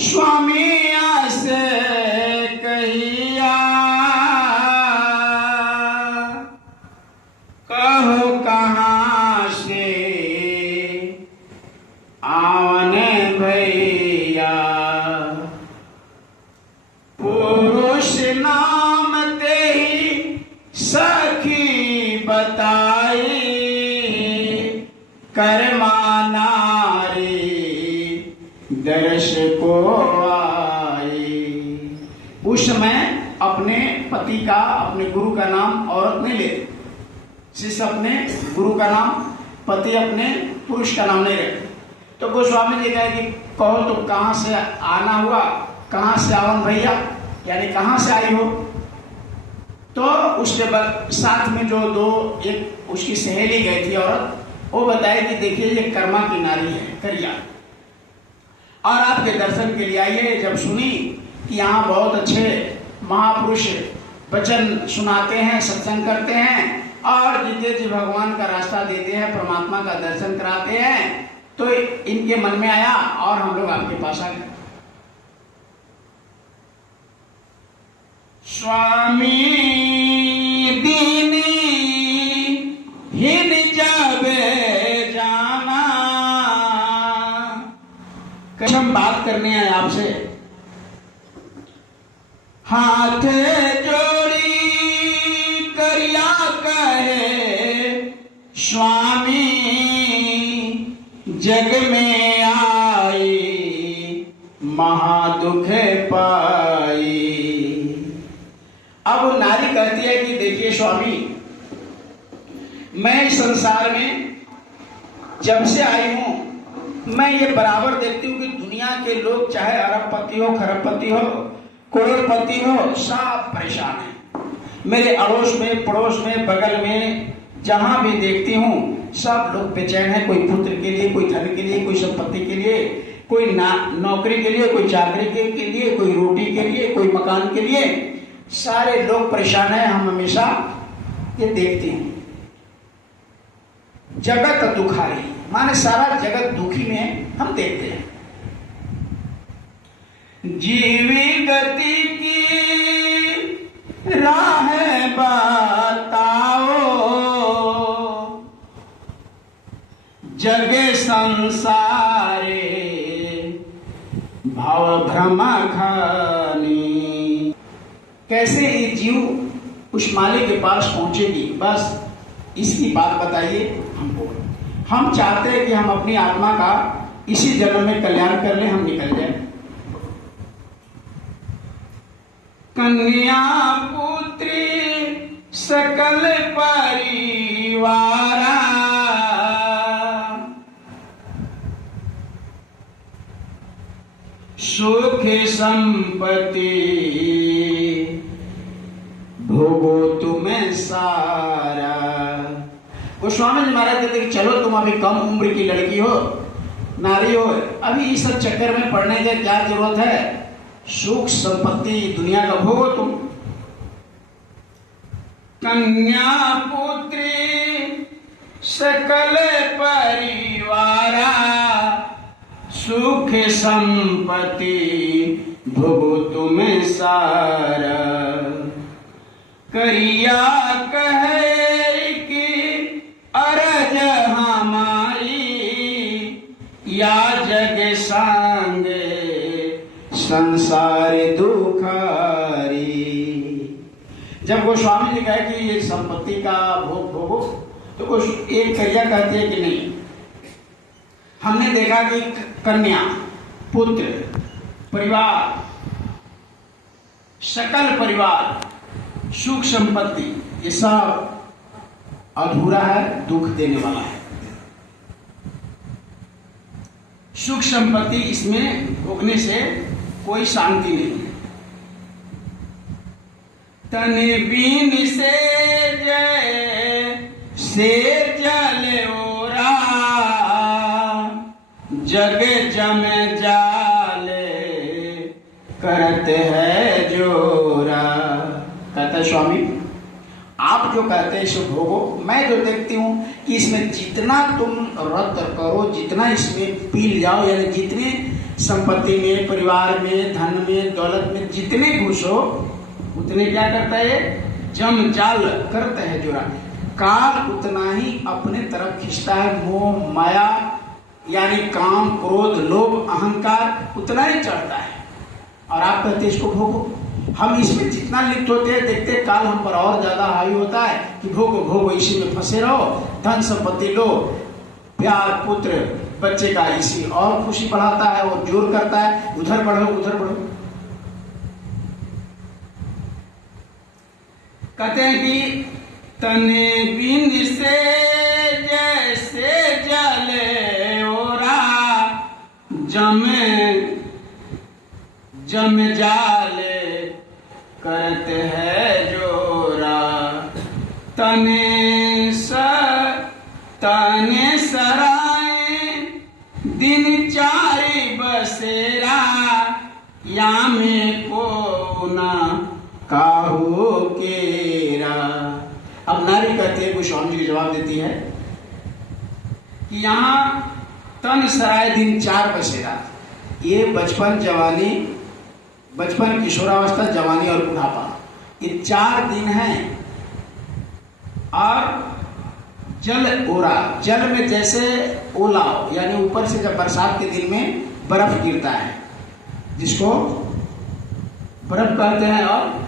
स्वामी ऐसे कहिया कहो कहाँ से आवन भैया, पुरुष नाम ते ही सखी बताई, कर्मा नारी दर्श को आई। उस समय अपने पति का, अपने गुरु का नाम औरत नहीं लेते, शिष्य अपने गुरु का नाम, पति अपने पुरुष का नाम नहीं लेते। तो गोस्वामी जी कहे कि कहो तो कहाँ से आना हुआ, कहाँ से आवन भैया, यानी कहाँ से आई हो। तो उसके बाद साथ में जो दो, एक उसकी सहेली गई थी औरत, वो बताई कि देखिए ये कर्मा की नारी है करिया, और आपके दर्शन के लिए आई है। जब सुनी कि यहाँ बहुत अच्छे महापुरुष वचन सुनाते हैं, सत्संग करते हैं और जीते जी भगवान का रास्ता देते हैं, परमात्मा का दर्शन कराते हैं, तो इनके मन में आया और हम लोग आपके पास आ गए। स्वामी दीनी हिन जब जाना, कल हम बात करने आए आपसे। हाथ जोड़ी करिया कहे स्वामी, जग में आई महादुख पाई। अब नारी कहती है कि देखिए स्वामी, मैं इस संसार में जब से आई हूं, मैं ये बराबर देखती हूँ कि दुनिया के लोग चाहे अरबपति हो, खरबपति हो, करोड़पति हो, सब परेशान हैं। मेरे अड़ोस में, पड़ोस में, बगल में जहां भी देखती हूँ सब लोग बेचैन है। कोई पुत्र के लिए, कोई धन के लिए, कोई संपत्ति के लिए, कोई नौकरी के लिए, कोई चाकरी के लिए, कोई रोटी के लिए, कोई मकान के लिए, सारे लोग परेशान हैं। हम हमेशा ये देखते हैं। जगत दुखारी, माने सारा जगत दुखी में हम देखते हैं। जीवी गति की राह बताओ, जग संसारे भव भ्रम खानी। कैसे ये जीव उस मालिक के पास पहुंचेगी, बस इसकी बात बताइए हमको। हम चाहते हैं कि हम अपनी आत्मा का इसी जन्म में कल्याण कर ले, हम निकल जाए। कन्या पुत्री सकल परिवारा, सुख संपत्ति भोगो तुम्हें सारा। गोस्वामी जी महाराज कहते कि चलो तुम अभी कम उम्र की लड़की हो, नारी हो, अभी इस सब चक्कर में पड़ने की क्या जरूरत है। सुख संपत्ति दुनिया का भोगो तुम। कन्या पुत्री सकल परिवारा, सुख संपत्ति भोगो तुम्हें सारा। करिया कहे कि अरज हमारी, या जग संग संसार दुखारी। जब गोस्वामी जी कहे कि ये संपत्ति का भोग भोगो, तो कुछ एक करिया कहती है कि नहीं। हमने देखा कि कन्या, पुत्र, परिवार, सकल परिवार, सुख संपत्ति, ये सब अधूरा है, दुख देने वाला है। सुख संपत्ति इसमें भोगने से कोई शांति नहीं है। तन बीन से जल ओरा, जग जम जाले करते है जोरा। कहता स्वामी आप जो कहते हैं सो भोगो। मैं जो देखती हूँ कि इसमें जितना तुम रद्द करो, जितना इसमें पी जाओ, यानी जितने संपत्ति में, परिवार में, धन में, दौलत में जितने घुसो, उतने क्या करता है, जम जाल करता है जोरा। काल उतना ही अपने तरफ खींचता है। मोह माया यानी काम, क्रोध, लोभ, अहंकार उतना ही चढ़ता है, और आप कहते हैं इसको भोगो। हम इसमें जितना लिप्त होते हैं, देखते काल हम पर और ज्यादा हावी होता है कि भोगो भोगो, इसी में फंसे रहो, धन संपत्ति लो, प्यार, पुत्र, बच्चे का इसी और खुशी बढ़ाता है और जोर करता है, उधर बढ़ो उधर बढ़ो। कहते हैं कि तने बिन से जैसे जले ओरा, जम जाले करते है जोरा। तने सराय दिन चारी बसेरा, या में को ना काहू केरा। अब नारी कहती है, गोस्वामी जी जवाब देती है कि यहाँ तन सराय दिन चार बसेरा, ये बचपन, जवानी, बचपन, किशोरावस्था, जवानी और बुढ़ापा, ये 4 दिन हैं। और जल ओरा, जल में जैसे ओला हो, यानी ऊपर से जब बरसात के दिन में बर्फ गिरता है, जिसको बर्फ कहते हैं और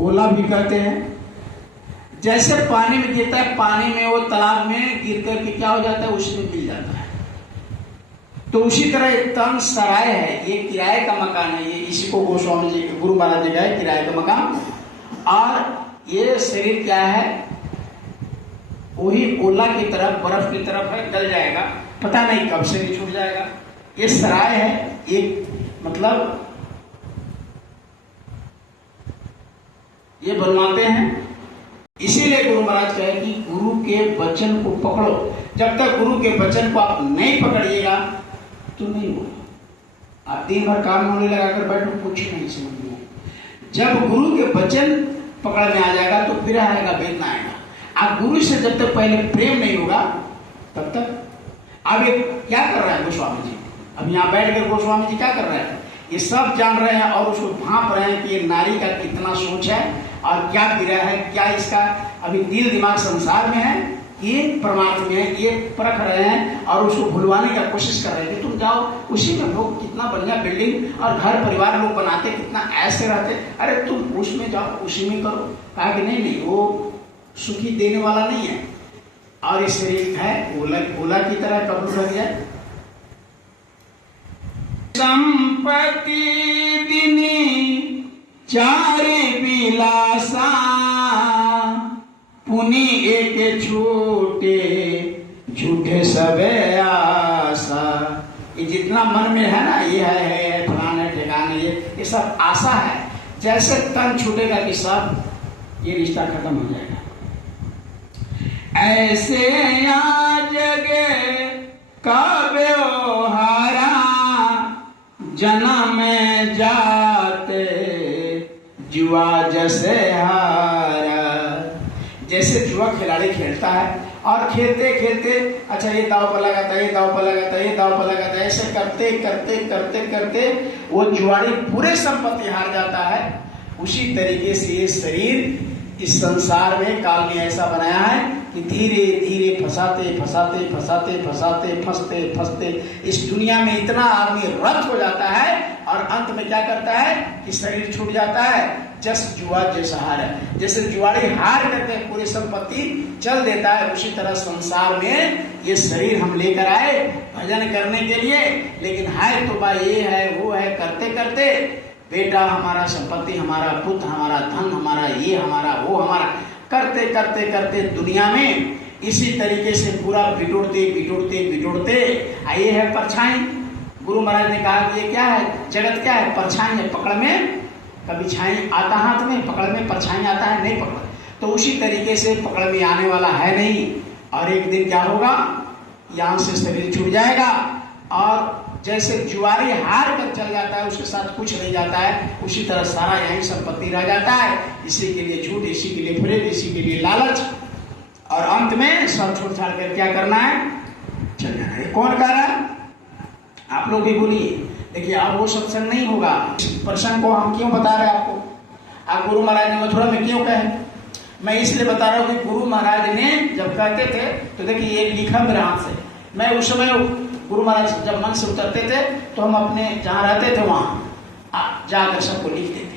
ओला भी कहते हैं। जैसे पानी में गिरता है, पानी में वो तालाब में गिर करके क्या हो जाता है, उसमें मिल जाता है। तो उसी तरह तन सराय है, ये किराए का मकान है। ये इसी को गोस्वामी जी, गुरु महाराज जी का है किराए का मकान। और ये शरीर क्या है, वही ओला की तरफ, बर्फ की तरफ है, गल जाएगा, पता नहीं कब शरीर छूट जाएगा। ये सराय है, एक मतलब ये बनवाते हैं। इसीलिए गुरु महाराज कहे कि गुरु के वचन को पकड़ो। जब तक गुरु के वचन को आप नहीं पकड़िएगा तो नहीं होगा। आप दिन भर काम होने लगाकर बैठो, कुछ नहीं समझ में। जब गुरु के वचन पकड़ में आ जाएगा तो फिर आएगा, वेदना आएगा। आप गुरु से जब तक पहले प्रेम नहीं होगा तब तक। अब ये क्या कर रहा है गोस्वामी जी, अब यहाँ बैठ कर गोस्वामी जी क्या कर रहे हैं, ये सब जान रहे हैं और उसको भांप रहे हैं कि ये नारी का कितना सोच है और क्या विरह है, क्या इसका अभी दिल दिमाग संसार में है, ये परमात्मा में है, ये परख रहे हैं और उसको भुलवाने का कोशिश कर रहे हैं कि तुम जाओ उसी में। लोग कितना बढ़िया बिल्डिंग और घर परिवार लोग बनाते, कितना ऐसे रहते, अरे तुम उसमें जाओ, उसी में करो। कहा कि नहीं, वो सुखी देने वाला नहीं है। और ये शरीर है ओला की तरह, कब लग जाए। संपत्ति दिनी चारे बिलासा, पुनि एक छूटे झूठे सबे आशा। ये जितना मन में है ना, ये है फलाने ठिकाने, ये सब आशा है। जैसे तन छूटेगा कि सब ये रिश्ता खत्म हो जाएगा। ऐसे आ जगे का व्यवहारा, जन्म में जाते जुआ जैसे हारा। जैसे जुआ खिलाड़ी खेलता है और खेलते खेलते, अच्छा ये दाव पर लगाता है, ये दाव पर लगाता है, ये दाव पर लगाता है, ऐसे करते करते करते करते वो जुआरी पूरे संपत्ति हार जाता है। उसी तरीके से ये शरीर इस संसार में काल ने ऐसा बनाया है कि धीरे धीरे फंसाते फंसाते फंसाते फंसाते फंसते फंसते इस दुनिया में इतना आदमी रत हो जाता है और अंत में क्या करता है कि शरीर छूट जाता है। जस जुआ जैसा हार है, जैसे जुआरी हार करके पूरी संपत्ति चल देता है, उसी तरह संसार में ये शरीर हम लेकर आए भजन करने के लिए, लेकिन है तो भाई ये है वो है, करते करते बेटा हमारा, संपत्ति हमारा, पुत्र हमारा, धन हमारा, ये हमारा, वो हमारा, करते करते करते दुनिया में इसी तरीके से पूरा बिटोड़ते बिटोड़ते बिटोड़ते। ये है परछाई। गुरु महाराज ने कहा कि ये क्या है, जगत क्या है, परछाई है। पकड़ में कभी छाई आता हाथ में, पकड़ में परछाई आता है, नहीं पकड़। तो उसी तरीके से पकड़ में आने वाला है नहीं। और एक दिन क्या होगा, यहाँ से शरीर छूट जाएगा, और जैसे जुआरी हार कर चल जाता है, उसके साथ कुछ नहीं जाता है, उसी तरह सारा यही संपत्ति रह जाता है। इसी के लिए झूठ, इसी के लिए फरेब, इसी के लिए लालच, और अंत में सब छोड़ छाड़ कर क्या करना है, चल जाना है। कौन कह रहा है? आप लोग भी बोलिए। देखिए अब वो सत्संग नहीं होगा। इस प्रसंग को हम क्यों बता रहे हैं आपको? आप गुरु महाराज ने मथुरा में क्यों कहे? मैं इसलिए बता रहा हूँ कि गुरु महाराज ने जब कहते थे, तो देखिए ये लिखा मेरे हाथ से, मैं उस समय गुरु महाराज जब मन से उतरते थे तो हम अपने जहाँ रहते थे वहाँ जाकर सबको लिख देते।